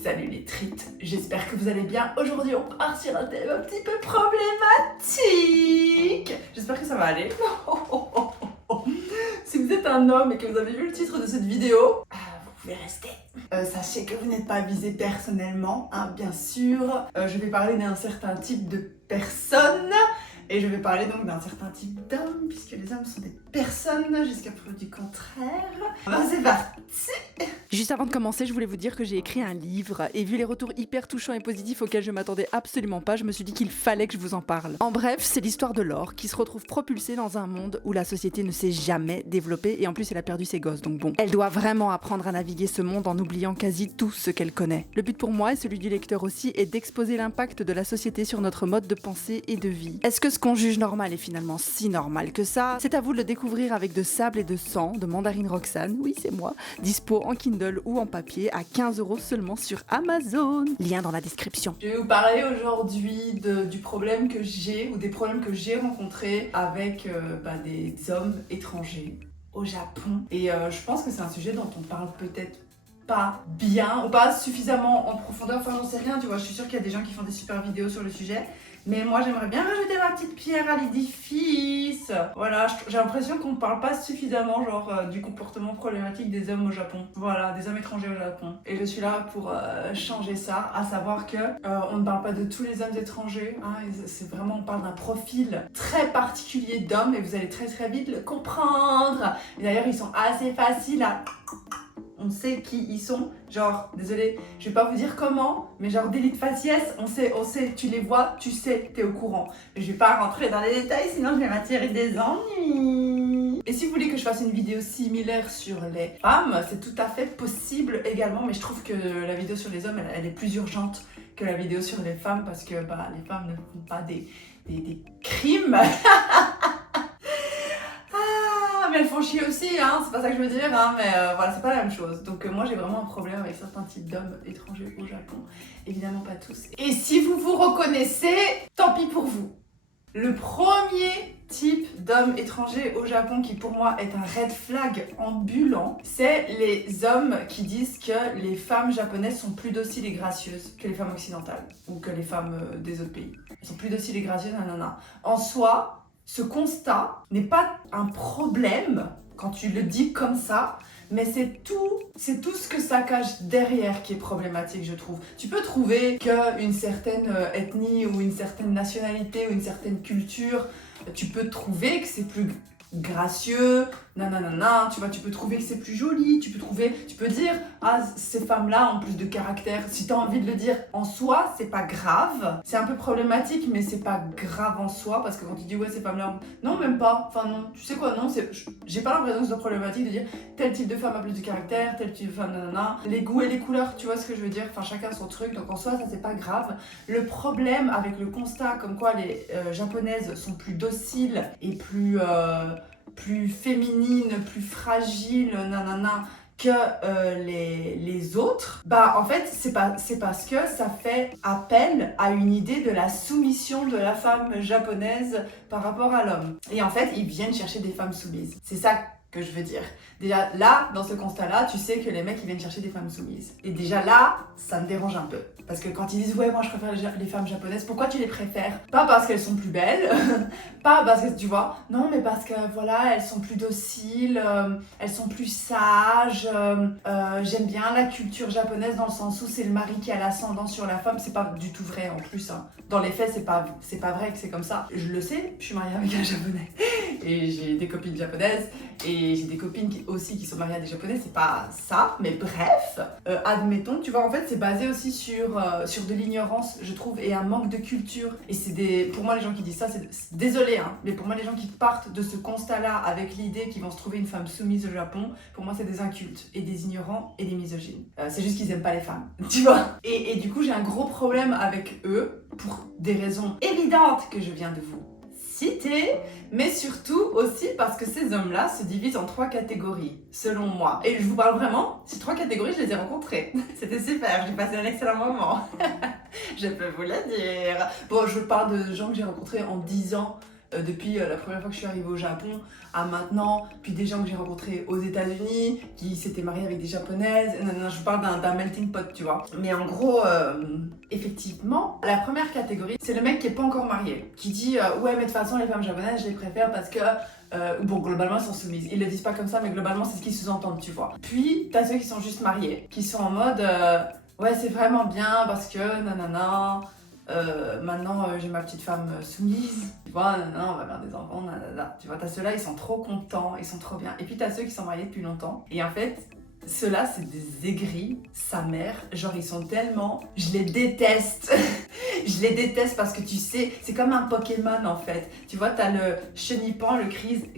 Salut les trites, j'espère que vous allez bien. Aujourd'hui on part sur un thème un petit peu problématique. J'espère que ça va aller. Si vous êtes un homme et que vous avez vu le titre de cette vidéo, vous pouvez rester. Sachez que vous n'êtes pas visé personnellement, hein, bien sûr. Je vais parler d'un certain type de personnes. Et je vais parler donc d'un certain type d'hommes, puisque les hommes sont des personnes jusqu'à preuve du contraire. C'est parti. Juste avant de commencer, je voulais vous dire que j'ai écrit un livre et vu les retours hyper touchants et positifs auxquels je m'attendais absolument pas, je me suis dit qu'il fallait que je vous en parle. En bref, c'est l'histoire de Laure qui se retrouve propulsée dans un monde où la société ne s'est jamais développée et en plus elle a perdu ses gosses, donc bon. Elle doit vraiment apprendre à naviguer ce monde en oubliant quasi tout ce qu'elle connaît. Le but pour moi et celui du lecteur aussi est d'exposer l'impact de la société sur notre mode de pensée et de vie. Est-ce que ce qu'on juge normal est finalement si normal que ça? C'est à vous de le découvrir avec De sable et de sang de Mandarine Roxane, oui c'est moi, dispo en Kindle ou en papier à 15€ seulement sur Amazon. Lien dans la description. Je vais vous parler aujourd'hui du problème que j'ai ou des problèmes que j'ai rencontrés avec des hommes étrangers au Japon. Et je pense que c'est un sujet dont on parle peut-être pas bien ou pas suffisamment en profondeur. Enfin, j'en sais rien, tu vois. Je suis sûre qu'il y a des gens qui font des super vidéos sur le sujet. Mais moi, j'aimerais bien rajouter ma petite pierre à l'édifice. Voilà, j'ai l'impression qu'on ne parle pas suffisamment du comportement problématique des hommes au Japon. Voilà, des hommes étrangers au Japon. Et je suis là pour changer ça, à savoir que on ne parle pas de tous les hommes étrangers. Hein, c'est vraiment, on parle d'un profil très particulier d'hommes et vous allez très très vite le comprendre. Et d'ailleurs, ils sont assez faciles à... On sait qui ils sont, genre, désolé, je vais pas vous dire comment, mais genre délit de faciès, on sait, tu les vois, tu sais, t'es au courant. Je vais pas rentrer dans les détails, sinon je vais m'attirer des ennuis. Et si vous voulez que je fasse une vidéo similaire sur les femmes, c'est tout à fait possible également, mais je trouve que la vidéo sur les hommes, elle est plus urgente que la vidéo sur les femmes, parce que les femmes ne font pas des crimes. Mais elles font chier aussi, hein, c'est pas ça que je veux dire, hein, mais voilà, c'est pas la même chose. Donc moi j'ai vraiment un problème avec certains types d'hommes étrangers au Japon, évidemment pas tous. Et si vous vous reconnaissez, tant pis pour vous. Le premier type d'homme étranger au Japon qui pour moi est un red flag ambulant, c'est les hommes qui disent que les femmes japonaises sont plus dociles et gracieuses que les femmes occidentales ou que les femmes des autres pays. Elles sont plus dociles et gracieuses, nanana. En soi, ce constat n'est pas un problème quand tu le dis comme ça, mais c'est tout ce que ça cache derrière qui est problématique, je trouve. Tu peux trouver qu'une certaine ethnie ou une certaine nationalité ou une certaine culture, tu peux trouver que c'est plus gracieux, nanana, tu vois, tu peux trouver que c'est plus joli, tu peux dire, ah, ces femmes-là ont plus de caractère, si t'as envie de le dire en soi, c'est pas grave, c'est un peu problématique, mais c'est pas grave en soi, parce que quand tu dis, ouais, ces femmes-là, non, même pas, enfin non, tu sais quoi, non, j'ai pas l'impression que c'est problématique de dire, tel type de femme a plus de caractère, tel type de femme, nanana, les goûts et les couleurs, tu vois ce que je veux dire, enfin, chacun son truc, donc en soi, ça c'est pas grave. Le problème avec le constat comme quoi les japonaises sont plus dociles et plus féminines, plus fragiles, nanana, que les autres, en fait c'est parce que ça fait appel à une idée de la soumission de la femme japonaise par rapport à l'homme. Et en fait ils viennent chercher des femmes soumises. C'est ça que je veux dire. Déjà là, dans ce constat-là, tu sais que les mecs ils viennent chercher des femmes soumises. Et déjà là, ça me dérange un peu. Parce que quand ils disent ouais, moi je préfère les femmes japonaises, pourquoi tu les préfères? Pas parce qu'elles sont plus belles, pas parce que tu vois, non, mais parce que voilà, elles sont plus dociles, elles sont plus sages. J'aime bien la culture japonaise dans le sens où c'est le mari qui a l'ascendant sur la femme. C'est pas du tout vrai en plus. Hein. Dans les faits, c'est pas vrai que c'est comme ça. Je le sais, je suis mariée avec un japonais et j'ai des copines japonaises et j'ai des copines qui sont mariées à des japonais. C'est pas ça, mais bref, admettons, tu vois, en fait, c'est basé aussi sur de l'ignorance, je trouve, et un manque de culture. Et pour moi, les gens qui disent ça, désolé, hein, mais pour moi, les gens qui partent de ce constat-là avec l'idée qu'ils vont se trouver une femme soumise au Japon, pour moi, c'est des incultes et des ignorants et des misogynes. C'est juste qu'ils aiment pas les femmes, tu vois. Et du coup, j'ai un gros problème avec eux pour des raisons évidentes que je viens de vous citer, mais surtout aussi parce que ces hommes-là se divisent en 3 catégories, selon moi. Et je vous parle vraiment, ces 3 catégories, je les ai rencontrées. C'était super, j'ai passé un excellent moment. Je peux vous le dire. Bon, je parle de gens que j'ai rencontrés en 10 ans, depuis la première fois que je suis arrivée au Japon à maintenant, puis des gens que j'ai rencontrés aux États-Unis qui s'étaient mariés avec des japonaises. Non, je vous parle d'un melting pot, tu vois. Mais en gros, effectivement, la première catégorie, c'est le mec qui est pas encore marié, qui dit ouais, mais de toute façon, les femmes japonaises, je les préfère parce que bon, globalement, elles sont soumises. Ils le disent pas comme ça, mais globalement, c'est ce qu'ils sous-entendent, tu vois. Puis, t'as ceux qui sont juste mariés, qui sont en mode ouais, c'est vraiment bien parce que nanana. Maintenant j'ai ma petite femme soumise, tu vois, on va faire des enfants, nanana. Tu vois, t'as ceux-là, ils sont trop contents, ils sont trop bien. Et puis t'as ceux qui sont mariés depuis longtemps. Et en fait, ceux-là, c'est des aigris, sa mère, genre ils sont tellement... Je les déteste. Je les déteste parce que tu sais, c'est comme un Pokémon en fait. Tu vois, t'as le chenipan, le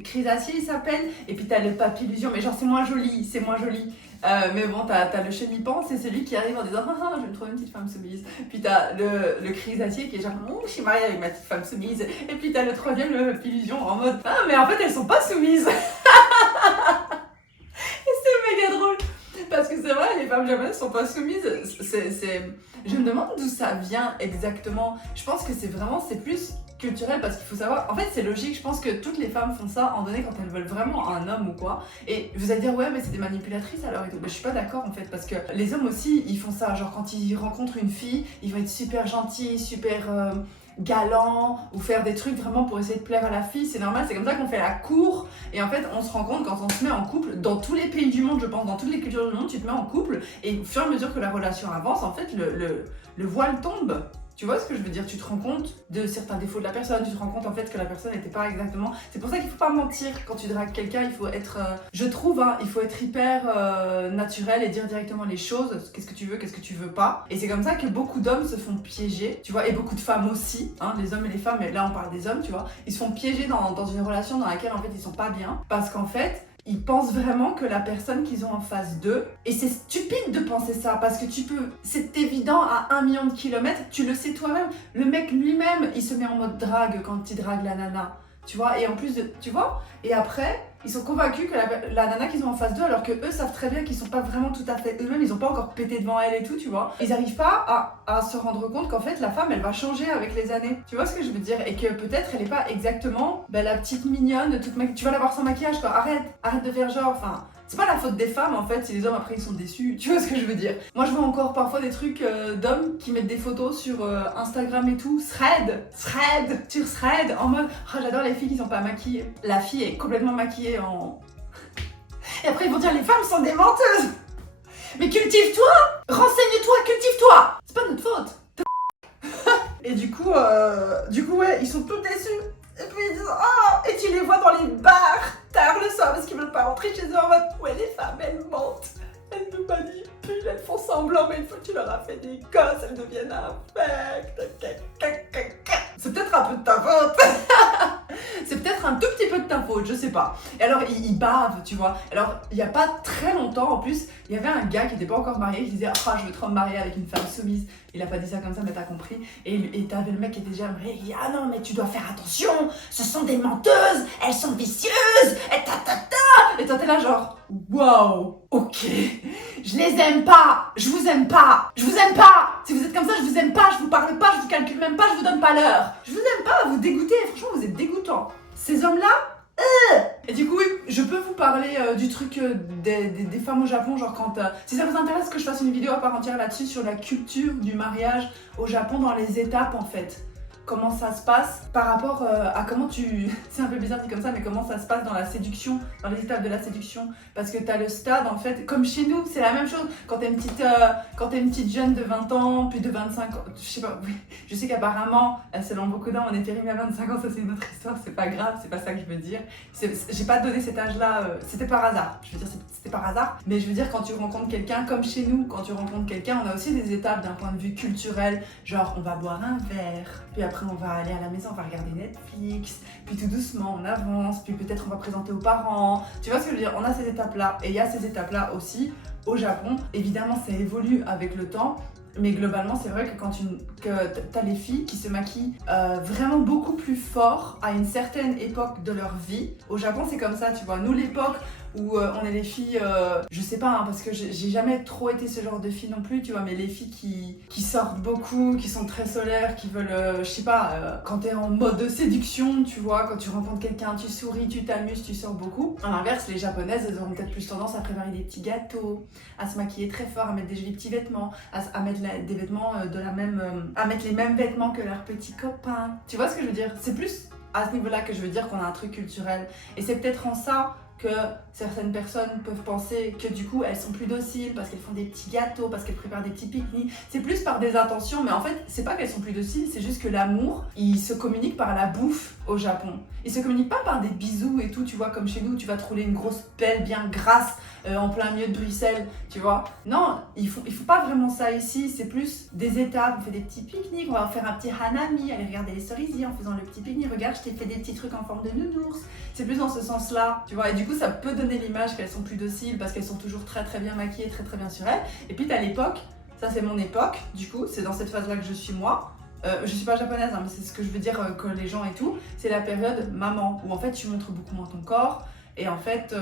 chrysacier il s'appelle, et puis t'as le papillusion, mais genre c'est moins joli, c'est moins joli. Mais bon, t'as le chenipan, c'est celui qui arrive en disant ah, je vais me trouver une petite femme soumise. Puis t'as le chrysacier qui est genre je suis mariée avec ma petite femme soumise. Et puis t'as le troisième, le papillusion, en mode ah, mais en fait elles sont pas soumises. C'est méga drôle. Parce que c'est vrai, les femmes japonaises sont pas soumises. Je me demande d'où ça vient exactement. Je pense que c'est plus culturel parce qu'il faut savoir. En fait, c'est logique. Je pense que toutes les femmes font ça en donné quand elles veulent vraiment un homme ou quoi. Et vous allez dire ouais, mais c'est des manipulatrices alors et tout. Mais je suis pas d'accord en fait parce que les hommes aussi ils font ça. Genre quand ils rencontrent une fille, ils vont être super gentils, super galants ou faire des trucs vraiment pour essayer de plaire à la fille, c'est normal, c'est comme ça qu'on fait la cour. Et en fait on se rend compte quand on se met en couple, dans tous les pays du monde je pense, dans toutes les cultures du monde, tu te mets en couple et au fur et à mesure que la relation avance, en fait le voile tombe. Tu vois ce que je veux dire? Tu te rends compte de certains défauts de la personne, tu te rends compte en fait que la personne n'était pas exactement... C'est pour ça qu'il faut pas mentir quand tu dragues quelqu'un, il faut être... je trouve, hein, il faut être hyper naturel et dire directement les choses, qu'est-ce que tu veux pas. Et c'est comme ça que beaucoup d'hommes se font piéger, tu vois, et beaucoup de femmes aussi, hein, les hommes et les femmes, mais là on parle des hommes, tu vois, ils se font piéger dans une relation dans laquelle en fait ils sont pas bien, parce qu'en fait... Ils pensent vraiment que la personne qu'ils ont en face d'eux, et c'est stupide de penser ça parce que c'est évident à 1 million de kilomètres, tu le sais toi-même, le mec lui-même il se met en mode drague quand il drague la nana, tu vois, et en plus de, tu vois, et après ils sont convaincus que la nana qu'ils ont en face d'eux, alors que eux savent très bien qu'ils sont pas vraiment tout à fait eux-mêmes, ils ont pas encore pété devant elle et tout, tu vois, ils arrivent pas à se rendre compte qu'en fait la femme elle va changer avec les années, tu vois ce que je veux dire, et que peut-être elle est pas exactement la petite mignonne, tu vas la voir sans maquillage quoi, arrête de faire genre, enfin... C'est pas la faute des femmes en fait si les hommes après ils sont déçus, tu vois ce que je veux dire. Moi je vois encore parfois des trucs d'hommes qui mettent des photos sur Instagram et tout, sur thread, en mode oh, j'adore les filles qui sont pas maquillées. La fille est complètement maquillée en... Et après ils vont dire les femmes sont des menteuses. Mais cultive-toi, renseigne-toi, cultive-toi. C'est pas notre faute. Et du coup ouais, ils sont tous déçus. Et puis ils disent oh, et tu les vois dans les bars tard le soir parce qu'ils veulent pas rentrer chez eux en mode ouais les femmes elles mentent, elles nous manipulent, elles font semblant mais une fois que tu leur as fait des gosses elles deviennent infectes. C'est peut-être un peu de ta faute. C'est peut-être un tout petit peu de ta faute, je sais pas. Et alors ils bavent, tu vois. Alors il y a pas très longtemps en plus, il y avait un gars qui était pas encore marié qui disait ah je veux trop me marier avec une femme soumise. Il a pas dit ça comme ça mais t'as compris. Et t'avais le mec qui était déjà marié, il dit ah non mais tu dois faire attention, ce sont des menteuses, elles sont vicieuses, et et toi t'es là genre waouh, ok, je les aime pas, je vous aime pas. Si vous êtes comme ça, je vous aime pas, je vous parle pas, je vous calcule même pas, je vous donne pas l'heure. Je vous aime pas, vous dégoûtez, franchement vous êtes dégoûtants. Ces hommes-là, Et du coup oui, je peux vous parler du truc des femmes au Japon, genre quand... si ça vous intéresse que je fasse une vidéo à part entière là-dessus sur la culture du mariage au Japon dans les étapes en fait. Comment ça se passe par rapport à comment tu... C'est un peu bizarre dit comme ça, mais comment ça se passe dans la séduction, dans les étapes de la séduction. Parce que t'as le stade en fait, comme chez nous, c'est la même chose. Quand t'es une petite jeune de 20 ans, puis de 25 ans, je sais pas, oui. Je sais qu'apparemment, selon beaucoup d'hommes, on est périmé à 25 ans, ça c'est une autre histoire, c'est pas grave, c'est pas ça que je veux dire. J'ai pas donné cet âge-là, c'était par hasard. Je veux dire, c'était par hasard. Mais je veux dire, quand tu rencontres quelqu'un, comme chez nous, quand tu rencontres quelqu'un, on a aussi des étapes d'un point de vue culturel. Genre, on va boire un verre, puis après on va aller à la maison, on va regarder Netflix, puis tout doucement on avance, puis peut-être on va présenter aux parents. Tu vois ce que je veux dire? On a ces étapes-là, et il y a ces étapes-là aussi au Japon. Évidemment, ça évolue avec le temps. Mais globalement, c'est vrai que quand t'as les filles qui se maquillent vraiment beaucoup plus fort à une certaine époque de leur vie. Au Japon, c'est comme ça, tu vois. Nous, l'époque où on est les filles, je sais pas, parce que j'ai jamais trop été ce genre de fille non plus, tu vois, mais les filles qui sortent beaucoup, qui sont très solaires, qui veulent, je sais pas, quand t'es en mode séduction, tu vois, quand tu rencontres quelqu'un, tu souris, tu t'amuses, tu sors beaucoup. À l'inverse, les japonaises, elles auront peut-être plus tendance à préparer des petits gâteaux, à se maquiller très fort, à mettre des jolis petits vêtements, à mettre des vêtements de la même, à mettre les mêmes vêtements que leurs petits copains. Tu vois ce que je veux dire? C'est plus à ce niveau-là que je veux dire qu'on a un truc culturel. Et c'est peut-être en ça que certaines personnes peuvent penser que du coup elles sont plus dociles parce qu'elles font des petits gâteaux, parce qu'elles préparent des petits pique-niques. C'est plus par des intentions, mais en fait c'est pas qu'elles sont plus dociles, c'est juste que l'amour, il se communique par la bouffe au Japon. Il se communique pas par des bisous et tout, tu vois, comme chez nous, tu vas te rouler une grosse pelle bien grasse en plein milieu de Bruxelles, tu vois. Non, il faut pas vraiment ça ici, c'est plus des étapes, on fait des petits pique-niques, on va faire un petit hanami, aller regarder les cerisiers en faisant le petit pique-nique, regarde, je t'ai fait des petits trucs en forme de nounours. C'est plus dans ce sens-là, tu vois, et du coup ça peut donner l'image qu'elles sont plus dociles parce qu'elles sont toujours très très bien maquillées, très très bien sur elles. Et puis t'as l'époque, ça c'est mon époque, du coup, c'est dans cette phase-là que je suis moi. Je suis pas japonaise, hein, mais c'est ce que je veux dire que les gens et tout, c'est la période maman, où en fait tu montres beaucoup moins ton corps, et en fait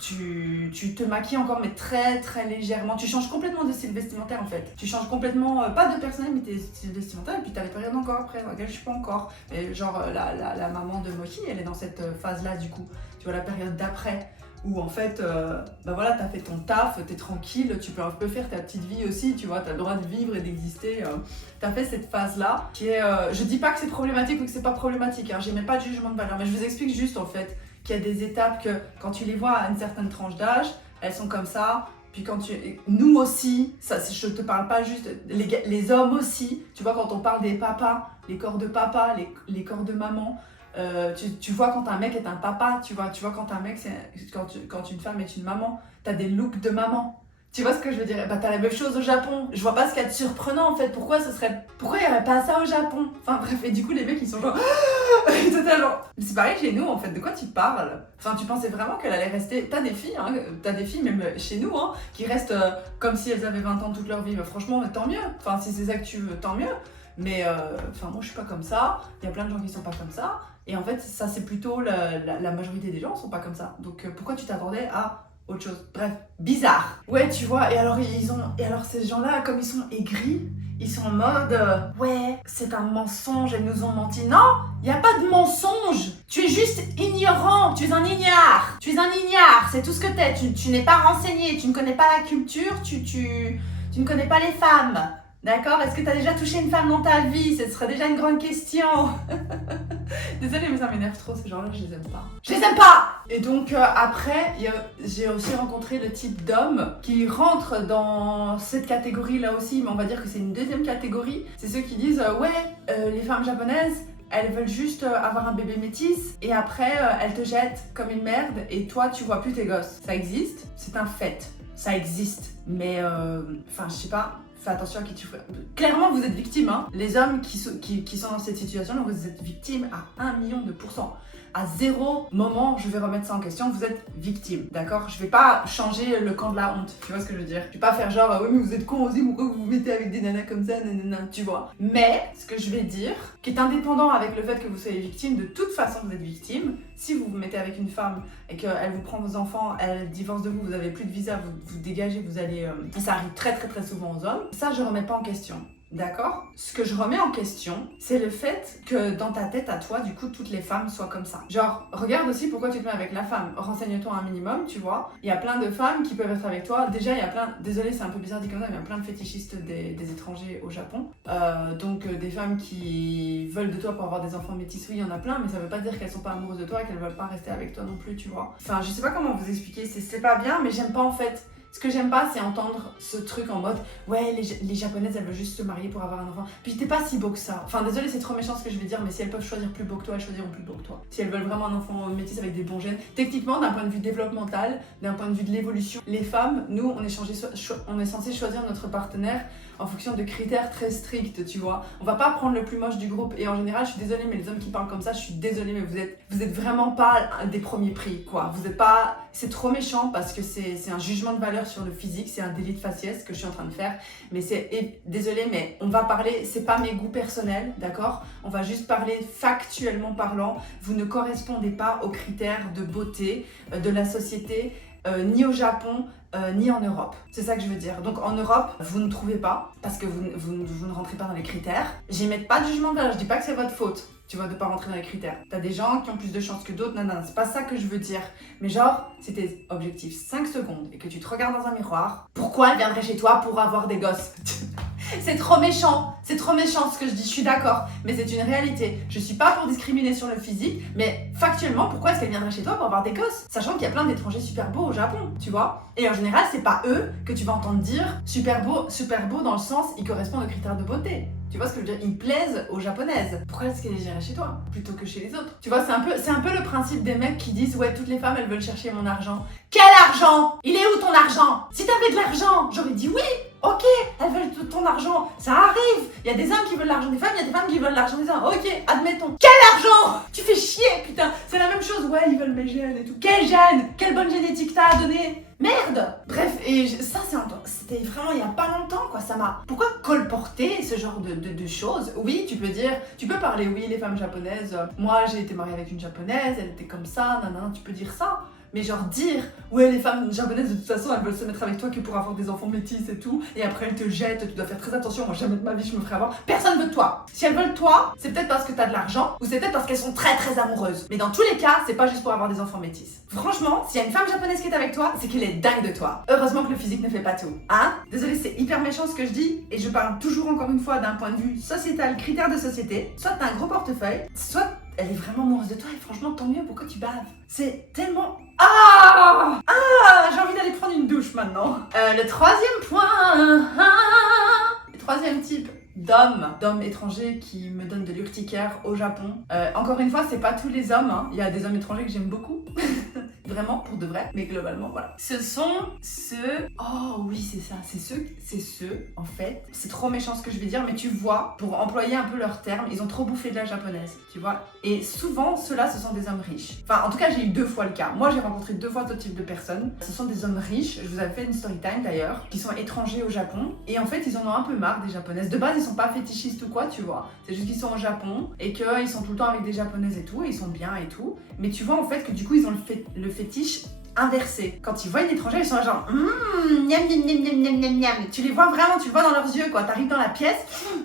tu te maquilles encore, mais très très légèrement, tu changes complètement de style vestimentaire en fait, tu changes complètement, pas de personnel, mais tes styles vestimentaires, et puis t'as les périodes encore après, dans laquelle je suis pas encore, et genre la maman de Mochi, elle est dans cette phase-là du coup, tu vois, la période d'après, où en fait, bah voilà, t'as fait ton taf, t'es tranquille, tu peux un peu faire ta petite vie aussi, tu vois, t'as le droit de vivre et d'exister. T'as fait cette phase-là qui est... je dis pas que c'est problématique ou que c'est pas problématique, hein, j'aimais pas de jugement de valeur, mais je vous explique juste en fait qu'il y a des étapes que quand tu les vois à une certaine tranche d'âge, elles sont comme ça. Puis quand nous aussi, ça, je te parle pas juste, les hommes aussi, tu vois, quand on parle des papas, les corps de papa, les corps de maman, tu vois quand un mec est un papa, tu vois quand un mec, quand une femme est une maman, t'as des looks de maman. Tu vois ce que je veux dire? Bah t'as la même chose au Japon. Je vois pas ce qu'il y a de surprenant en fait. Pourquoi il y aurait pas ça au Japon? Enfin bref, et du coup les mecs ils sont genre... C'est pareil chez nous en fait, de quoi tu parles? Enfin tu pensais vraiment qu'elle allait rester... T'as des filles même chez nous hein, qui restent comme si elles avaient 20 ans toute leur vie. Bah, franchement tant mieux. Enfin si c'est ça que tu veux, tant mieux. Mais moi je suis pas comme ça, il y a plein de gens qui sont pas comme ça. Et en fait ça c'est plutôt la majorité des gens sont pas comme ça. Donc pourquoi tu t'attendais à autre chose? Bref, bizarre. Ouais tu vois, et alors ces gens-là comme ils sont aigris, ils sont en mode ouais c'est un mensonge, elles nous ont menti. Non, il n'y a pas de mensonge. Tu es juste ignorant, tu es un ignare. Tu es un ignare, c'est tout ce que t'es. Tu n'es pas renseigné, tu ne connais pas la culture, tu ne connais pas les femmes. D'accord? Est-ce que tu as déjà touché une femme dans ta vie? Ce serait déjà une grande question. Désolée, mais ça m'énerve trop, ces gens-là, je les aime pas. Je les aime pas! Et donc, après, j'ai aussi rencontré le type d'homme qui rentre dans cette catégorie-là aussi, mais on va dire que c'est une deuxième catégorie. C'est ceux qui disent, les femmes japonaises, elles veulent juste avoir un bébé métis et après, elles te jettent comme une merde et toi, tu vois plus tes gosses. Ça existe, c'est un fait. Ça existe, mais je sais pas. Fais attention à qui tu fais. Clairement, vous êtes victime. Hein. Les hommes qui sont dans cette situation-là, vous êtes victime à 1 million de pourcents. À 0 moment, je vais remettre ça en question, vous êtes victime, d'accord? Je vais pas changer le camp de la honte, tu vois ce que je veux dire? Je vais pas faire genre, oui mais vous êtes con aussi, pourquoi vous vous mettez avec des nanas comme ça, nanana, tu vois? Mais, ce que je vais dire, qui est indépendant avec le fait que vous soyez victime, de toute façon vous êtes victime, si vous vous mettez avec une femme et qu'elle vous prend vos enfants, elle divorce de vous, vous avez plus de visa, vous dégagez, vous allez... ça arrive très très très souvent aux hommes, ça je remets pas en question. D'accord? Ce que je remets en question, c'est le fait que dans ta tête à toi, du coup, toutes les femmes soient comme ça. Genre, regarde aussi pourquoi tu te mets avec la femme. Renseigne-toi un minimum, tu vois. Il y a plein de femmes qui peuvent être avec toi. Déjà, il y a plein... Désolée, c'est un peu bizarre dit comme ça, mais il y a plein de fétichistes des étrangers au Japon. Donc, des femmes qui veulent de toi pour avoir des enfants métis, oui, il y en a plein, mais ça veut pas dire qu'elles sont pas amoureuses de toi et qu'elles veulent pas rester avec toi non plus, tu vois. Enfin, je sais pas comment vous expliquer, c'est pas bien, mais j'aime pas en fait... Ce que j'aime pas, c'est entendre ce truc en mode ouais, les japonaises, elles veulent juste se marier pour avoir un enfant. Puis t'es pas si beau que ça. Enfin, désolé, c'est trop méchant ce que je vais dire, mais si elles peuvent choisir plus beau que toi, elles choisiront plus beau que toi. Si elles veulent vraiment un enfant métis avec des bons gènes. Techniquement, d'un point de vue développemental, d'un point de vue de l'évolution, les femmes, nous, on est censé choisir notre partenaire en fonction de critères très stricts, tu vois. On va pas prendre le plus moche du groupe. Et en général, je suis désolée, mais les hommes qui parlent comme ça, je suis désolée, mais vous êtes vraiment pas des premiers prix, quoi. Vous êtes pas c'est trop méchant parce que c'est un jugement de valeur sur le physique, c'est un délit de faciès que je suis en train de faire. Mais désolée, mais on va parler, c'est pas mes goûts personnels, d'accord? On va juste parler factuellement parlant. Vous ne correspondez pas aux critères de beauté de la société, ni au Japon, ni en Europe. C'est ça que je veux dire. Donc en Europe, vous ne trouvez pas, parce que vous ne rentrez pas dans les critères. J'émets pas de jugement de valeur, je dis pas que c'est votre faute, tu vois, de pas rentrer dans les critères. T'as des gens qui ont plus de chance que d'autres, non, c'est pas ça que je veux dire. Mais genre, si t'es objectif 5 secondes et que tu te regardes dans un miroir, pourquoi elle viendrait chez toi pour avoir des gosses? C'est trop méchant ce que je dis, je suis d'accord, mais c'est une réalité. Je suis pas pour discriminer sur le physique, mais factuellement, pourquoi est-ce qu'elle viendrait chez toi pour avoir des gosses? Sachant qu'il y a plein d'étrangers super beaux au Japon, tu vois. Et en général, c'est pas eux que tu vas entendre dire super beau dans le sens, ils correspondent aux critères de beauté. Tu vois ce que je veux dire? Ils plaisent aux japonaises. Pourquoi est-ce qu'elles iraient chez toi plutôt que chez les autres? Tu vois, c'est un peu le principe des mecs qui disent ouais, toutes les femmes elles veulent chercher mon argent. Quel argent? Il est où ton argent? Si t'avais de l'argent, j'aurais dit oui. Ok, elles veulent ton argent, ça arrive. Il y a des hommes qui veulent l'argent des femmes, il y a des femmes qui veulent l'argent des hommes. Ok, admettons. Quel argent? Tu fais chier, putain. C'est la même chose. Ouais, ils veulent mes gènes et tout. Quels gènes? Quelle bonne génétique t'as à donner? Merde. Bref, et c'était vraiment il y a pas longtemps, quoi. Ça m'a... Pourquoi colporter ce genre de choses? Oui, tu peux parler, oui, les femmes japonaises. Moi, j'ai été mariée avec une japonaise, elle était comme ça, nanana, tu peux dire ça. Mais genre dire, ouais, les femmes japonaises de toute façon elles veulent se mettre avec toi que pour avoir des enfants métis et tout, et après elles te jettent, tu dois faire très attention, moi jamais de ma vie je me ferai avoir. Personne veut de toi. Si elles veulent de toi, c'est peut-être parce que t'as de l'argent, ou c'est peut-être parce qu'elles sont très très amoureuses. Mais dans tous les cas, c'est pas juste pour avoir des enfants métis. Franchement, s'il y a une femme japonaise qui est avec toi, c'est qu'elle est dingue de toi. Heureusement que le physique ne fait pas tout. Hein? Désolée, c'est hyper méchant ce que je dis, et je parle toujours encore une fois d'un point de vue sociétal, critère de société. Soit t'as un gros portefeuille, soit elle est vraiment amoureuse de toi et franchement tant mieux, pourquoi tu baves? C'est tellement... j'ai envie d'aller prendre une douche maintenant. Le troisième point... Le troisième type d'hommes étrangers qui me donnent de l'urticaire au Japon. Encore une fois, c'est pas tous les hommes, hein. Il y a des hommes étrangers que j'aime beaucoup. Vraiment, pour de vrai, mais globalement, voilà. Ce sont ceux... Oh oui, c'est ça, c'est ceux, en fait. C'est trop méchant ce que je vais dire, mais tu vois, pour employer un peu leurs termes, ils ont trop bouffé de la japonaise, tu vois. Et souvent, ceux-là, ce sont des hommes riches. Enfin, en tout cas, j'ai eu 2 fois le cas. Moi, j'ai rencontré 2 fois ce type de personnes. Ce sont des hommes riches, je vous avais fait une story time d'ailleurs, qui sont étrangers au Japon. Et en fait, ils en ont un peu marre des japonaises. De base, ils sont pas fétichistes ou quoi, tu vois. C'est juste qu'ils sont au Japon et qu'ils sont tout le temps avec des japonaises et tout, et ils sont bien et tout. Mais tu vois, en fait, que du coup, ils ont le fétiche inversé. Quand ils voient une étrangère, ils sont là genre miam miam miam miam miam miam miam. Tu les vois vraiment, tu le vois dans leurs yeux quoi. T'arrives dans la pièce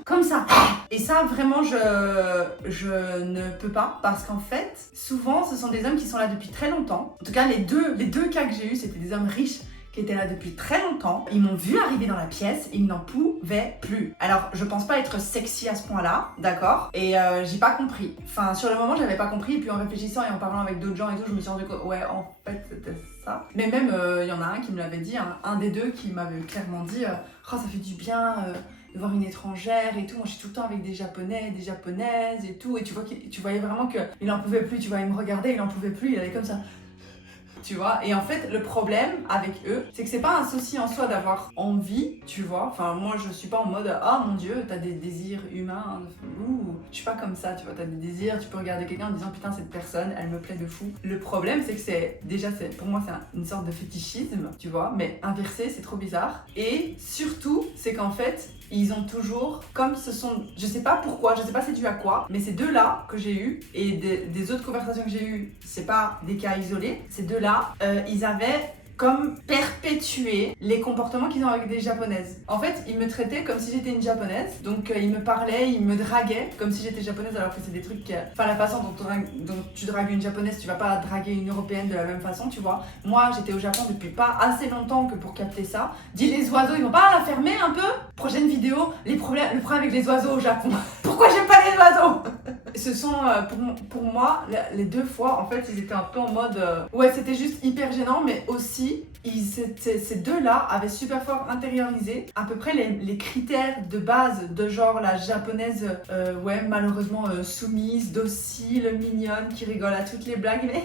comme ça. Et ça vraiment je ne peux pas parce qu'en fait souvent ce sont des hommes qui sont là depuis très longtemps. En tout cas les deux cas que j'ai eu c'était des hommes riches qui étaient là depuis très longtemps. Ils m'ont vu arriver dans la pièce et ils n'en pouvaient plus. Alors, je pense pas être sexy à ce point-là, d'accord? Et j'ai pas compris. Enfin, sur le moment, j'avais pas compris. Et puis en réfléchissant et en parlant avec d'autres gens et tout, je me suis rendu compte, ouais, en fait, c'était ça. Mais même, il y en a un qui me l'avait dit, hein, un des deux qui m'avait clairement dit, oh, ça fait du bien... de voir une étrangère et tout, moi je suis tout le temps avec des japonais, des japonaises et tout, et tu voyais vraiment qu'il en pouvait plus, tu vois, il me regardait, il en pouvait plus, il allait comme ça. Tu vois, et en fait le problème avec eux c'est que c'est pas un souci en soi d'avoir envie, tu vois, enfin moi je suis pas en mode ah mon dieu t'as des désirs humains, ouh, je suis pas comme ça, tu vois, t'as des désirs, tu peux regarder quelqu'un en disant putain cette personne elle me plaît de fou. Le problème c'est que pour moi c'est une sorte de fétichisme, tu vois, mais inversé c'est trop bizarre. Et surtout c'est qu'en fait ils ont toujours, comme ce sont, je sais pas pourquoi, je sais pas c'est dû à quoi, mais ces deux-là que j'ai eu et des autres conversations que j'ai eues, c'est pas des cas isolés, ces deux-là, ils avaient comme perpétuer les comportements qu'ils ont avec des japonaises. En fait, ils me traitaient comme si j'étais une japonaise, donc ils me parlaient, ils me draguaient comme si j'étais japonaise alors que c'est des trucs... Enfin, la façon dont tu dragues une japonaise, tu vas pas draguer une européenne de la même façon, tu vois. Moi, j'étais au Japon depuis pas assez longtemps que pour capter ça. Dis les oiseaux, ils vont pas la fermer un peu? Prochaine vidéo, le problème avec les oiseaux au Japon. Pourquoi j'aime pas les oiseaux? Ce sont, pour moi, les 2 fois, en fait, ils étaient un peu en mode... Ouais, c'était juste hyper gênant, mais aussi, ces deux-là avaient super fort intériorisé à peu près les critères de base de genre la japonaise, ouais, malheureusement soumise, docile, mignonne, qui rigole à toutes les blagues, mais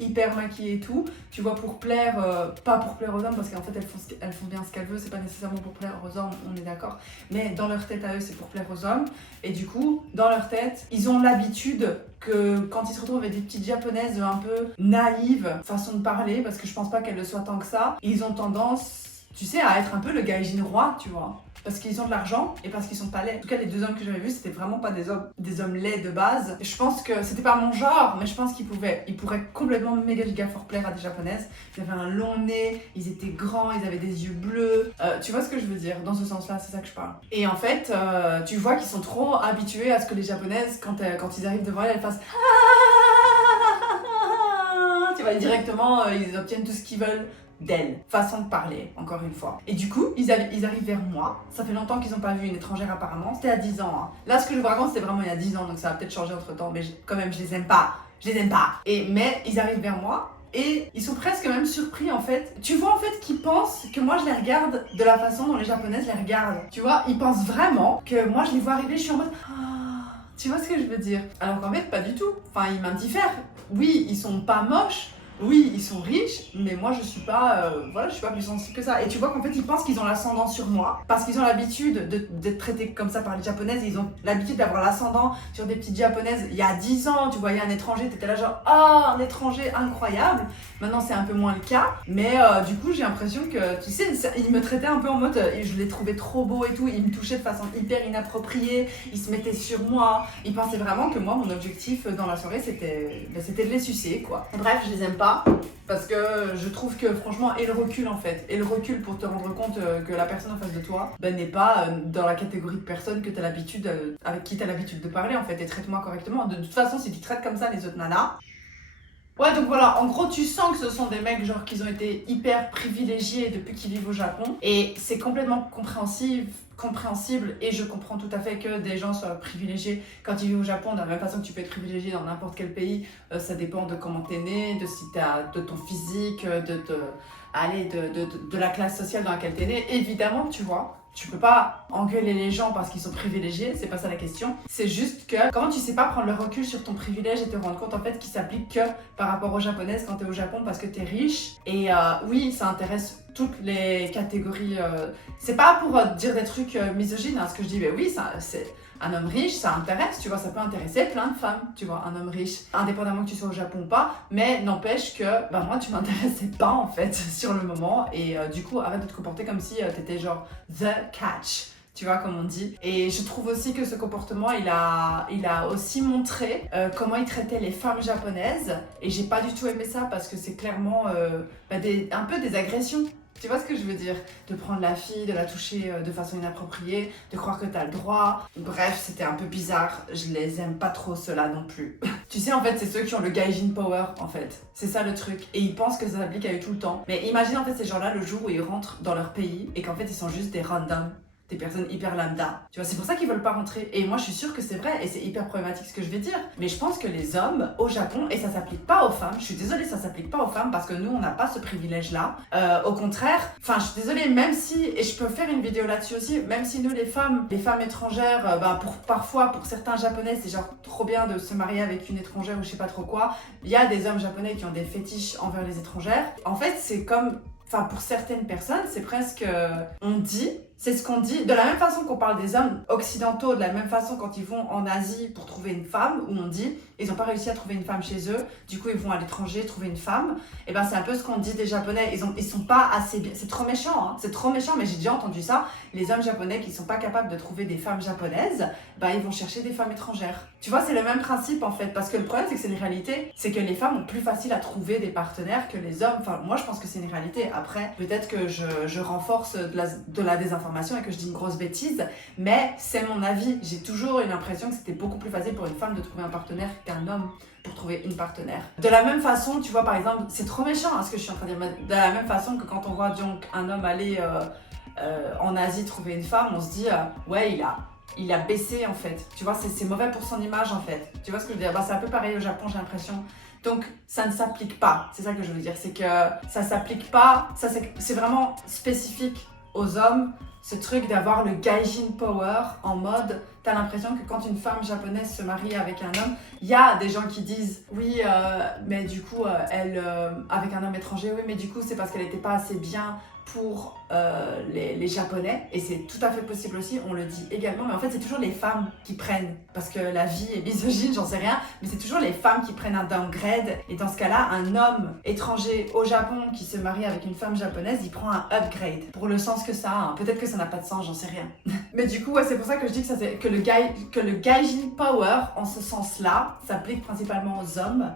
hyper maquillée et tout. Tu vois, pour plaire, pas pour plaire aux hommes, parce qu'en fait, elles font bien ce qu'elles veulent, c'est pas nécessairement pour plaire aux hommes, on est d'accord, mais dans leur tête à eux, c'est pour plaire aux hommes. Et du coup, dans leur tête, ils ont l'habitude que quand ils se retrouvent avec des petites japonaises un peu naïves, façon de parler, parce que je pense pas qu'elles le soient tant que ça, ils ont tendance, tu sais, à être un peu le gaijin roi, tu vois. Parce qu'ils ont de l'argent et parce qu'ils sont pas laids. En tout cas, les 2 hommes que j'avais vus, c'était vraiment pas des hommes laids de base. Je pense que c'était pas mon genre, mais je pense qu'ils pourraient complètement méga giga fort plaire à des japonaises. Ils avaient un long nez, ils étaient grands, ils avaient des yeux bleus. Tu vois ce que je veux dire? Dans ce sens-là, c'est ça que je parle. Et en fait, tu vois qu'ils sont trop habitués à ce que les japonaises, quand ils arrivent devant elles fassent tu vois, directement, ils obtiennent tout ce qu'ils veulent d'elle, façon de parler, encore une fois. Et du coup, ils arrivent vers moi. Ça fait longtemps qu'ils n'ont pas vu une étrangère apparemment. C'était à 10 ans. Hein. Là, ce que je vous raconte, c'était vraiment il y a 10 ans, donc ça a peut-être changé entre temps, mais quand même, je les aime pas. Je les aime pas. Mais ils arrivent vers moi et ils sont presque même surpris en fait. Tu vois en fait qu'ils pensent que moi je les regarde de la façon dont les japonaises les regardent. Tu vois, ils pensent vraiment que moi je les vois arriver, je suis en mode... Tu vois ce que je veux dire? Alors qu'en fait, pas du tout. Enfin, ils m'indiffèrent. Oui, ils sont pas moches. Oui, ils sont riches, mais moi je suis pas plus sensible que ça. Et tu vois qu'en fait ils pensent qu'ils ont l'ascendant sur moi parce qu'ils ont l'habitude d'être traités comme ça par les japonaises. Et ils ont l'habitude d'avoir l'ascendant sur des petites japonaises. Il y a 10 ans, tu voyais un étranger, t'étais là genre un étranger incroyable. Maintenant c'est un peu moins le cas, mais du coup j'ai l'impression que, tu sais, ils me traitaient un peu en mode, et je les trouvais trop beaux et tout. Ils me touchaient de façon hyper inappropriée, ils se mettaient sur moi. Ils pensaient vraiment que moi mon objectif dans la soirée c'était de les sucer quoi. Bref, je les aime pas. Parce que je trouve que franchement, et le recul en fait, et le recul pour te rendre compte que la personne en face de toi n'est pas dans la catégorie de personnes que avec qui tu as l'habitude de parler en fait, et traite-moi correctement. De toute façon, si tu traites comme ça les autres nanas... Ouais, donc voilà, en gros, tu sens que ce sont des mecs genre qu'ils ont été hyper privilégiés depuis qu'ils vivent au Japon, et c'est complètement compréhensible et je comprends tout à fait que des gens soient privilégiés quand ils vivent au Japon, de la même façon que tu peux être privilégié dans n'importe quel pays. Ça dépend de comment t'es né, de ton physique, de la classe sociale dans laquelle t'es né. Évidemment, tu vois, tu peux pas engueuler les gens parce qu'ils sont privilégiés, c'est pas ça la question. C'est juste que comment tu sais pas prendre le recul sur ton privilège et te rendre compte en fait qu'il s'applique que par rapport aux japonaises quand t'es au Japon parce que t'es riche. Et oui, ça intéresse toutes les catégories. C'est pas pour dire des trucs misogynes, hein, ce que je dis, mais oui, c'est un homme riche, ça intéresse, tu vois, ça peut intéresser plein de femmes, tu vois, un homme riche, indépendamment que tu sois au Japon ou pas, mais n'empêche que, moi, tu m'intéressais pas, en fait, sur le moment, et du coup, arrête de te comporter comme si t'étais genre the catch. Tu vois, comme on dit. Et je trouve aussi que ce comportement, il a aussi montré comment il traitait les femmes japonaises. Et j'ai pas du tout aimé ça parce que c'est clairement un peu des agressions. Tu vois ce que je veux dire? De prendre la fille, de la toucher de façon inappropriée, de croire que t'as le droit. Bref, c'était un peu bizarre. Je les aime pas trop ceux-là non plus. Tu sais, en fait, c'est ceux qui ont le gaijin power, en fait. C'est ça le truc. Et ils pensent que ça s'applique à eux tout le temps. Mais imagine en fait ces gens-là le jour où ils rentrent dans leur pays et qu'en fait ils sont juste des randoms. Des personnes hyper lambda. Tu vois, c'est pour ça qu'ils veulent pas rentrer. Et moi, je suis sûre que c'est vrai et c'est hyper problématique ce que je vais dire. Mais je pense que les hommes au Japon, et ça s'applique pas aux femmes, je suis désolée, ça s'applique pas aux femmes parce que nous, on n'a pas ce privilège-là. Au contraire, je suis désolée, même si, et je peux faire une vidéo là-dessus aussi, même si nous, les femmes étrangères, parfois, pour certains japonais, c'est genre trop bien de se marier avec une étrangère ou je sais pas trop quoi. Il y a des hommes japonais qui ont des fétiches envers les étrangères. En fait, c'est comme... pour certaines personnes, c'est presque... c'est ce qu'on dit, de la même façon qu'on parle des hommes occidentaux, de la même façon quand ils vont en Asie pour trouver une femme, où on dit, ils n'ont pas réussi à trouver une femme chez eux, du coup ils vont à l'étranger trouver une femme, et c'est un peu ce qu'on dit des japonais, ils sont pas assez bien, c'est trop méchant, hein, c'est trop méchant, mais j'ai déjà entendu ça, les hommes japonais qui sont pas capables de trouver des femmes japonaises, ils vont chercher des femmes étrangères. Tu vois, c'est le même principe en fait, parce que le problème c'est que c'est une réalité, c'est que les femmes ont plus facile à trouver des partenaires que les hommes, moi je pense que c'est une réalité, après peut-être que je renforce de la désinformation et que je dis une grosse bêtise, mais c'est mon avis. J'ai toujours eu l'impression que c'était beaucoup plus facile pour une femme de trouver un partenaire qu'un homme pour trouver une partenaire. De la même façon, tu vois, par exemple, c'est trop méchant ce que je suis en train de dire, de la même façon que quand on voit donc un homme aller en Asie trouver une femme, on se dit ouais, il a baissé en fait. Tu vois, c'est mauvais pour son image en fait. Tu vois ce que je veux dire? C'est un peu pareil au Japon, j'ai l'impression. Donc ça ne s'applique pas, c'est ça que je veux dire, c'est que ça s'applique pas, ça c'est vraiment spécifique aux hommes, ce truc d'avoir le gaijin power en mode, t'as l'impression que quand une femme japonaise se marie avec un homme, il y a des gens qui disent oui, mais du coup, elle avec un homme étranger, oui, mais du coup, c'est parce qu'elle était pas assez bien pour les Japonais, et c'est tout à fait possible aussi, on le dit également, mais en fait c'est toujours les femmes qui prennent, parce que la vie est misogyne, j'en sais rien, mais c'est toujours les femmes qui prennent un downgrade, et dans ce cas-là, un homme étranger au Japon qui se marie avec une femme japonaise, il prend un upgrade, pour le sens que ça a, hein. Peut-être que ça n'a pas de sens, j'en sais rien. Mais du coup, ouais, c'est pour ça que je dis que le gaijin power, en ce sens-là, s'applique principalement aux hommes,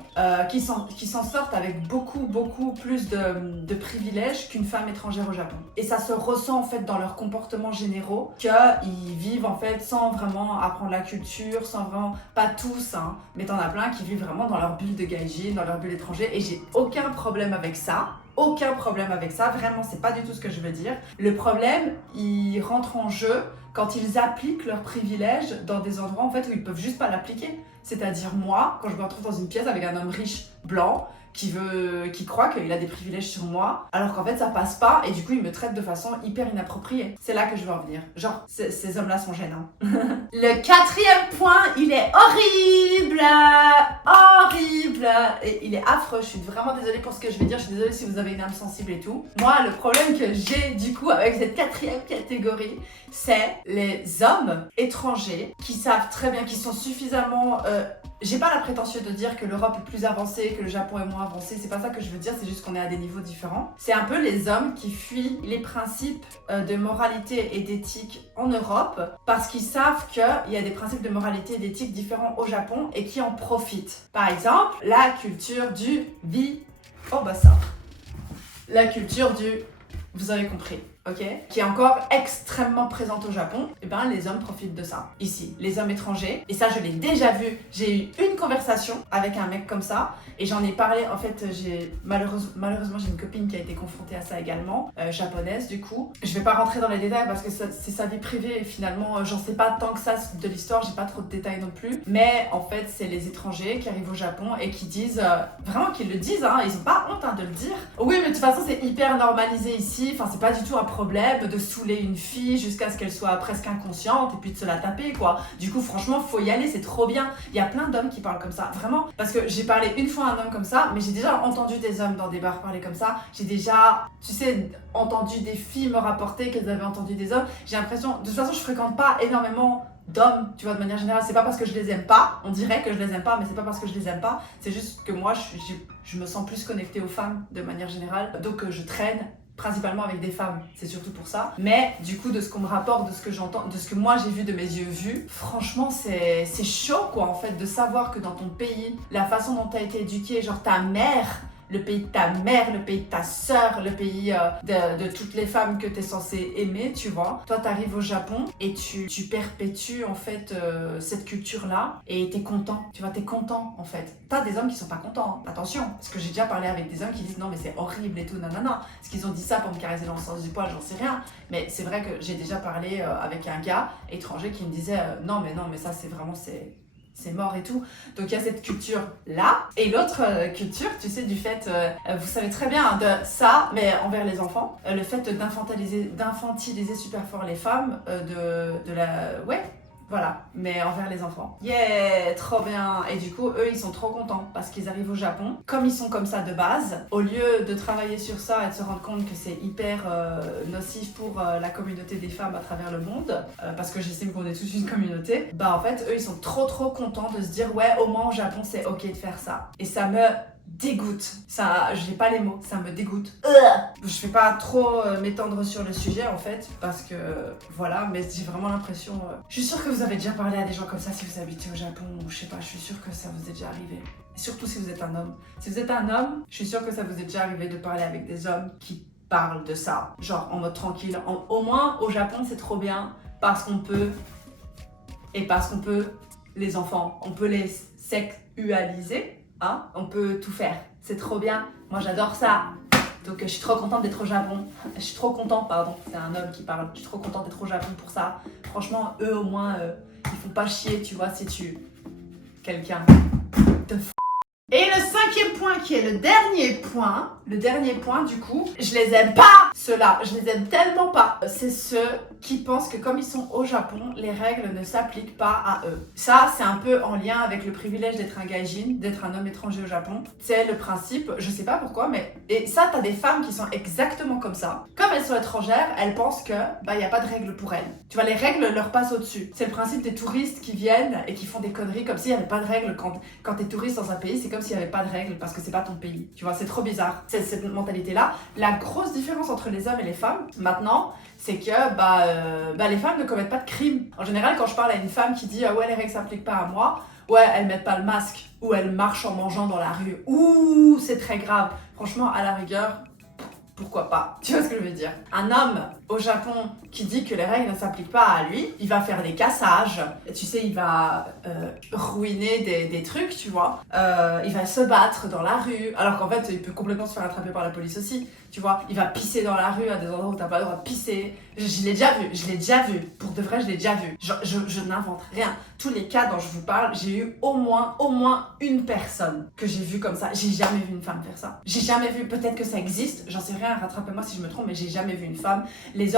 qui s'en sortent avec beaucoup plus de privilèges qu'une femme étrangère au Japon. Et ça se ressent en fait dans leurs comportements généraux, qu'ils vivent en fait sans vraiment apprendre la culture, sans vraiment, pas tous, hein, mais t'en as plein qui vivent vraiment dans leur bulle de gaijin, dans leur bulle étranger, et j'ai aucun problème avec ça. Aucun problème avec ça, vraiment c'est pas du tout ce que je veux dire. Le problème, il rentre en jeu quand ils appliquent leurs privilèges dans des endroits en fait où ils peuvent juste pas l'appliquer. C'est-à-dire moi, quand je me retrouve dans une pièce avec un homme riche, blanc, qui croit qu'il a des privilèges sur moi, alors qu'en fait ça passe pas, et du coup il me traite de façon hyper inappropriée. C'est là que je veux en venir. Genre, ces hommes-là sont gênants. Le quatrième point, il est horrible. Horrible. Et il est affreux, je suis vraiment désolée pour ce que je vais dire, je suis désolée si vous avez une âme sensible et tout. Moi, le problème que j'ai du coup avec cette quatrième catégorie, c'est les hommes étrangers qui savent très bien, qui sont suffisamment... J'ai pas la prétention de dire que l'Europe est plus avancée, que le Japon est moins avancé, c'est pas ça que je veux dire, c'est juste qu'on est à des niveaux différents. C'est un peu les hommes qui fuient les principes de moralité et d'éthique en Europe parce qu'ils savent qu'il y a des principes de moralité et d'éthique différents au Japon et qui en profitent. Par exemple, la culture du oh bah ça. La culture du... Vous avez compris. Ok, qui est encore extrêmement présente au Japon, et ben les hommes profitent de ça. Ici, les hommes étrangers, et ça je l'ai déjà vu, j'ai eu une conversation avec un mec comme ça, et j'en ai parlé, en fait, malheureusement j'ai une copine qui a été confrontée à ça également, japonaise du coup. Je vais pas rentrer dans les détails parce que c'est sa vie privée, et finalement j'en sais pas tant que ça de l'histoire, j'ai pas trop de détails non plus, mais en fait c'est les étrangers qui arrivent au Japon et qui disent, vraiment qu'ils le disent, hein, ils ont pas honte hein, de le dire. Oui mais de toute façon c'est hyper normalisé ici, enfin c'est pas du tout un problème de saouler une fille jusqu'à ce qu'elle soit presque inconsciente et puis de se la taper quoi. Du coup franchement faut y aller, c'est trop bien. Il y a plein d'hommes qui parlent comme ça, vraiment, parce que j'ai parlé une fois à un homme comme ça, mais j'ai déjà entendu des hommes dans des bars parler comme ça, j'ai déjà, tu sais, entendu des filles me rapporter qu'elles avaient entendu des hommes. J'ai l'impression, de toute façon je fréquente pas énormément d'hommes, tu vois, de manière générale, c'est pas parce que je les aime pas, on dirait que je les aime pas, mais c'est pas parce que je les aime pas, c'est juste que moi je me sens plus connectée aux femmes de manière générale, donc je traîne principalement avec des femmes, c'est surtout pour ça. Mais du coup, de ce qu'on me rapporte, de ce que j'entends, de ce que moi j'ai vu de mes yeux vus, franchement c'est chaud quoi en fait de savoir que dans ton pays, la façon dont t'as été éduquée, genre ta mère, le pays de ta mère, le pays de ta sœur, le pays de toutes les femmes que t'es censé aimer, tu vois. Toi, t'arrives au Japon et tu perpétues en fait cette culture-là et t'es content, tu vois, t'es content en fait. T'as des hommes qui sont pas contents, hein. Attention, parce que j'ai déjà parlé avec des hommes qui disent non mais c'est horrible et tout, nanana. Est-ce qu'ils ont dit ça pour me caresser dans le sens du poil, j'en sais rien. Mais c'est vrai que j'ai déjà parlé avec un gars étranger qui me disait non mais ça c'est vraiment c'est mort et tout. Donc il y a cette culture-là. Et l'autre culture, tu sais, du fait, vous savez très bien de ça, mais envers les enfants, le fait d'infantiliser super fort les femmes, ouais, voilà, mais envers les enfants. Yeah, trop bien. Et du coup, eux, ils sont trop contents parce qu'ils arrivent au Japon. Comme ils sont comme ça de base, au lieu de travailler sur ça et de se rendre compte que c'est hyper nocif pour la communauté des femmes à travers le monde, parce que j'estime qu'on est tous une communauté, bah en fait, eux, ils sont trop contents de se dire ouais, au moins au Japon, c'est ok de faire ça. Et ça me dégoûte. Ça, j'ai pas les mots, ça me dégoûte. Je vais pas trop m'étendre sur le sujet en fait, parce que voilà, mais j'ai vraiment l'impression... Je suis sûre que vous avez déjà parlé à des gens comme ça si vous habitez au Japon, ou je sais pas, je suis sûre que ça vous est déjà arrivé. Et surtout si vous êtes un homme. Si vous êtes un homme, je suis sûre que ça vous est déjà arrivé de parler avec des hommes qui parlent de ça, genre en mode tranquille. Au moins, au Japon, c'est trop bien, parce qu'on peut... Et parce qu'on peut... Les enfants, on peut les sexualiser. Hein, on peut tout faire, c'est trop bien, moi j'adore ça. Donc je suis trop contente d'être au Japon, je suis trop contente, pardon, c'est un homme qui parle, je suis trop contente d'être au Japon pour ça. Franchement, eux au moins, ils font pas chier, tu vois, si tu... quelqu'un de f... Et le cinquième point qui est le dernier point du coup, je les aime pas, ceux-là, je les aime tellement pas. C'est ceux qui pensent que comme ils sont au Japon, les règles ne s'appliquent pas à eux. Ça, c'est un peu en lien avec le privilège d'être un gaijin, d'être un homme étranger au Japon. C'est le principe, je sais pas pourquoi, mais... Et ça, t'as des femmes qui sont exactement comme ça. Comme elles sont étrangères, elles pensent que, y a pas de règles pour elles. Tu vois, les règles leur passent au-dessus. C'est le principe des touristes qui viennent et qui font des conneries comme s'il y avait pas de règles. Quand t'es touriste dans un pays, c'est comme s'il y avait pas de règles parce que c'est pas ton pays. Tu vois, c'est trop bizarre. C'est cette mentalité-là. La grosse différence entre les hommes et les femmes, maintenant, c'est que les femmes ne commettent pas de crimes. En général, quand je parle à une femme qui dit ouais, les règles s'appliquent pas à moi, ouais, elles mettent pas le masque, ou elles marchent en mangeant dans la rue, ouh, c'est très grave. Franchement, à la rigueur, pourquoi pas? Tu vois ce que je veux dire? Un homme au Japon qui dit que les règles ne s'appliquent pas à lui, il va faire des cassages, tu sais, il va ruiner des trucs, tu vois. Il va se battre dans la rue, alors qu'en fait, il peut complètement se faire attraper par la police aussi, tu vois. Il va pisser dans la rue à des endroits où t'as pas le droit de pisser. Je l'ai déjà vu, pour de vrai, je l'ai déjà vu. Je n'invente rien. Tous les cas dont je vous parle, j'ai eu au moins une personne que j'ai vue comme ça. J'ai jamais vu une femme faire ça. J'ai jamais vu, peut-être que ça existe, j'en sais rien, rattrapez-moi si je me trompe, mais j'ai jamais vu une femme. Les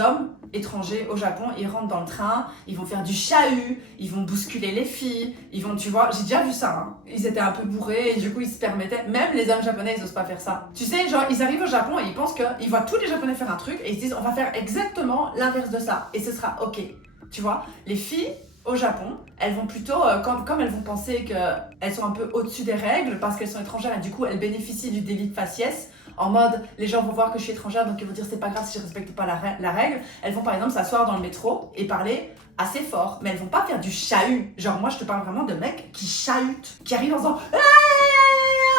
hommes étrangers au Japon, ils rentrent dans le train, ils vont faire du chahut, ils vont bousculer les filles, ils vont, tu vois, j'ai déjà vu ça, hein. Ils étaient un peu bourrés et du coup ils se permettaient, même les hommes japonais ils osent pas faire ça. Tu sais, genre ils arrivent au Japon et ils pensent qu'ils voient tous les japonais faire un truc et ils se disent on va faire exactement l'inverse de ça et ce sera ok. Tu vois, les filles au Japon, elles vont plutôt, comme elles vont penser qu'elles sont un peu au-dessus des règles parce qu'elles sont étrangères et du coup elles bénéficient du délit de faciès. En mode, les gens vont voir que je suis étrangère, donc ils vont dire c'est pas grave si je respecte pas la règle. Elles vont par exemple s'asseoir dans le métro et parler assez fort, mais elles vont pas faire du chahut. Genre moi je te parle vraiment de mecs qui chahutent, qui arrivent en disant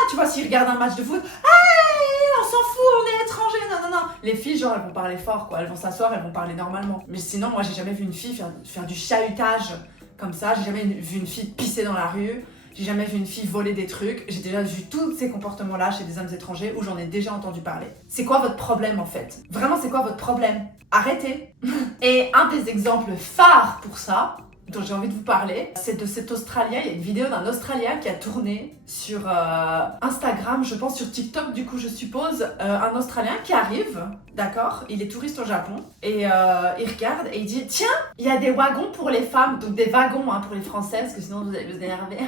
tu vois, s'ils regardent un match de foot, on s'en fout, on est étrangers, non. Les filles, genre, elles vont parler fort, quoi. Elles vont s'asseoir, elles vont parler normalement. Mais sinon, moi, j'ai jamais vu une fille faire du chahutage comme ça. J'ai jamais vu une fille pisser dans la rue. J'ai jamais vu une fille voler des trucs. J'ai déjà vu tous ces comportements-là chez des hommes étrangers où j'en ai déjà entendu parler. C'est quoi votre problème, en fait? Vraiment, c'est quoi votre problème? Arrêtez. Et un des exemples phares pour ça, dont j'ai envie de vous parler, c'est de cet Australien. Il y a une vidéo d'un Australien qui a tourné sur Instagram, je pense sur TikTok du coup je suppose, un Australien qui arrive, d'accord, il est touriste au Japon, et il regarde et il dit tiens, il y a des wagons pour les femmes, donc des wagons hein, pour les Françaises, parce que sinon vous allez vous énerver.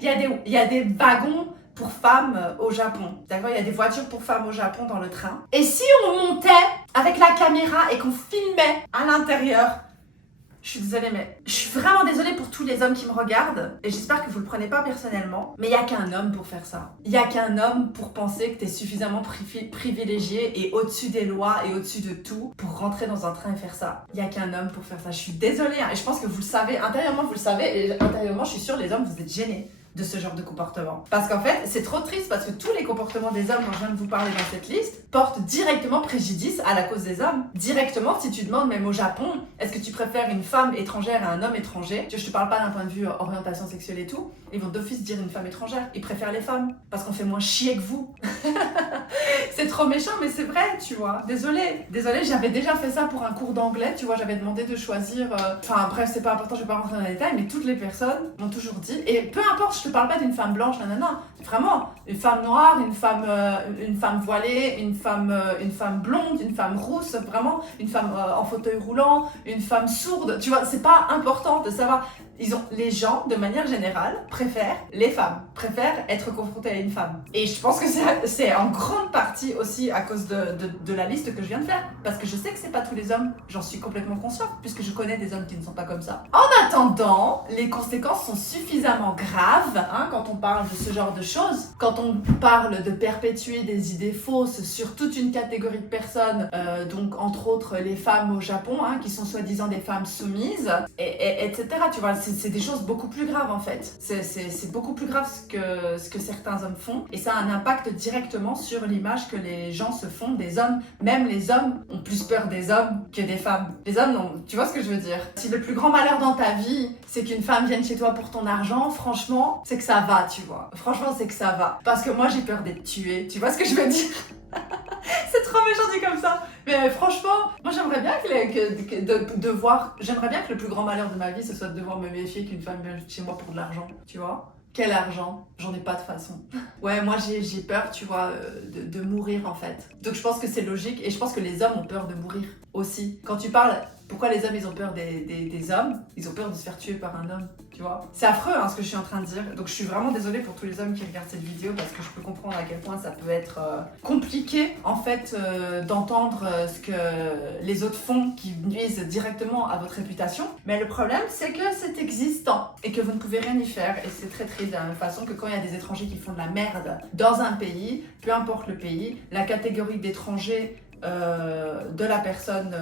il y a des wagons pour femmes au Japon, d'accord, il y a des voitures pour femmes au Japon dans le train. Et si on montait avec la caméra et qu'on filmait à l'intérieur? Je suis désolée, mais je suis vraiment désolée pour tous les hommes qui me regardent et j'espère que vous le prenez pas personnellement, mais il y a qu'un homme pour faire ça. Il y a qu'un homme pour penser que t'es suffisamment privilégié et au-dessus des lois et au-dessus de tout pour rentrer dans un train et faire ça. Il y a qu'un homme pour faire ça. Je suis désolée hein, et je pense que vous le savez, intérieurement vous le savez et intérieurement je suis sûre les hommes vous êtes gênés de ce genre de comportement. Parce qu'en fait, c'est trop triste parce que tous les comportements des hommes dont je viens de vous parler dans cette liste portent directement préjudice à la cause des hommes. Directement, si tu demandes même au Japon, est-ce que tu préfères une femme étrangère à un homme étranger? Je te parle pas d'un point de vue orientation sexuelle et tout, ils vont d'office dire une femme étrangère. Ils préfèrent les femmes parce qu'on fait moins chier que vous. C'est trop méchant, mais c'est vrai, tu vois. Désolée, j'avais déjà fait ça pour un cours d'anglais, tu vois, j'avais demandé de choisir... Enfin bref, c'est pas important, je vais pas rentrer dans les détails, mais toutes les personnes m'ont toujours dit, et peu importe, je te parle pas d'une femme blanche, nanana, vraiment, une femme noire, une femme voilée, une femme blonde, une femme rousse, vraiment, une femme en fauteuil roulant, une femme sourde, tu vois, c'est pas important de savoir. Les gens, de manière générale, préfèrent les femmes, préfèrent être confrontés à une femme. Et je pense que c'est en grande partie aussi à cause de la liste que je viens de faire. Parce que je sais que c'est pas tous les hommes, j'en suis complètement consciente, puisque je connais des hommes qui ne sont pas comme ça. En attendant, les conséquences sont suffisamment graves, hein, quand on parle de ce genre de choses. Quand on parle de perpétuer des idées fausses sur toute une catégorie de personnes, donc entre autres les femmes au Japon, hein, qui sont soi-disant des femmes soumises, etc. Tu vois, c'est des choses beaucoup plus graves en fait. C'est beaucoup plus grave ce que certains hommes font et ça a un impact directement sur l'image que les gens se font des hommes. Même les hommes ont plus peur des hommes que des femmes. Les hommes, non, tu vois ce que je veux dire? Si le plus grand malheur dans ta vie, c'est qu'une femme vienne chez toi pour ton argent, franchement, c'est que ça va, tu vois. Franchement, c'est que ça va. Parce que moi, j'ai peur d'être tuée. Tu vois ce que je veux dire? C'est trop méchant dit comme ça. Mais franchement, moi j'aimerais bien j'aimerais bien que le plus grand malheur de ma vie ce soit de devoir me méfier qu'une femme vienne chez moi pour de l'argent, tu vois. Quel argent? J'en ai pas de toute façon. Ouais, moi j'ai peur, tu vois, de mourir en fait. Donc je pense que c'est logique et je pense que les hommes ont peur de mourir aussi. Quand tu parles, pourquoi les hommes ils ont peur des hommes? Ils ont peur de se faire tuer par un homme, tu vois. C'est affreux hein, ce que je suis en train de dire. Donc je suis vraiment désolée pour tous les hommes qui regardent cette vidéo parce que je peux comprendre à quel point ça peut être compliqué en fait d'entendre ce que les autres font qui nuisent directement à votre réputation. Mais le problème c'est que c'est existant et que vous ne pouvez rien y faire et c'est très triste de la même façon que quand il y a des étrangers qui font de la merde dans un pays, peu importe le pays, la catégorie d'étrangers de la personne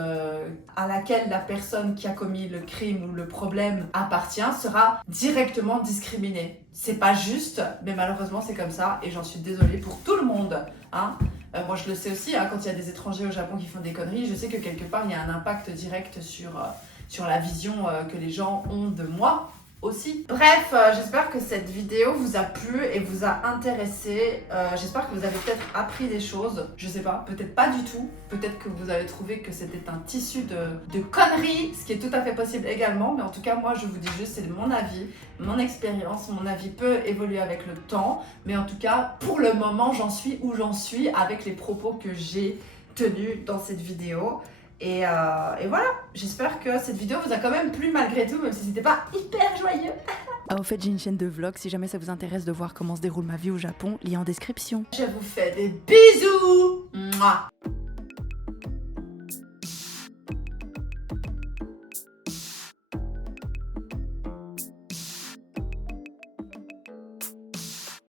à laquelle la personne qui a commis le crime ou le problème appartient sera directement discriminée. C'est pas juste, mais malheureusement c'est comme ça et j'en suis désolée pour tout le monde. Hein. Moi je le sais aussi, hein, quand il y a des étrangers au Japon qui font des conneries, je sais que quelque part il y a un impact direct sur la vision que les gens ont de moi. Aussi. Bref, j'espère que cette vidéo vous a plu et vous a intéressé. J'espère que vous avez peut-être appris des choses. Je sais pas, peut-être pas du tout. Peut-être que vous avez trouvé que c'était un tissu de conneries, ce qui est tout à fait possible également. Mais en tout cas, moi, je vous dis juste, c'est mon avis, mon expérience. Mon avis peut évoluer avec le temps. Mais en tout cas, pour le moment, j'en suis où j'en suis avec les propos que j'ai tenus dans cette vidéo. Et voilà, j'espère que cette vidéo vous a quand même plu malgré tout, même si c'était pas hyper joyeux. Ah, au fait, j'ai une chaîne de vlog, si jamais ça vous intéresse de voir comment se déroule ma vie au Japon, lien en description. Je vous fais des bisous. Mouah.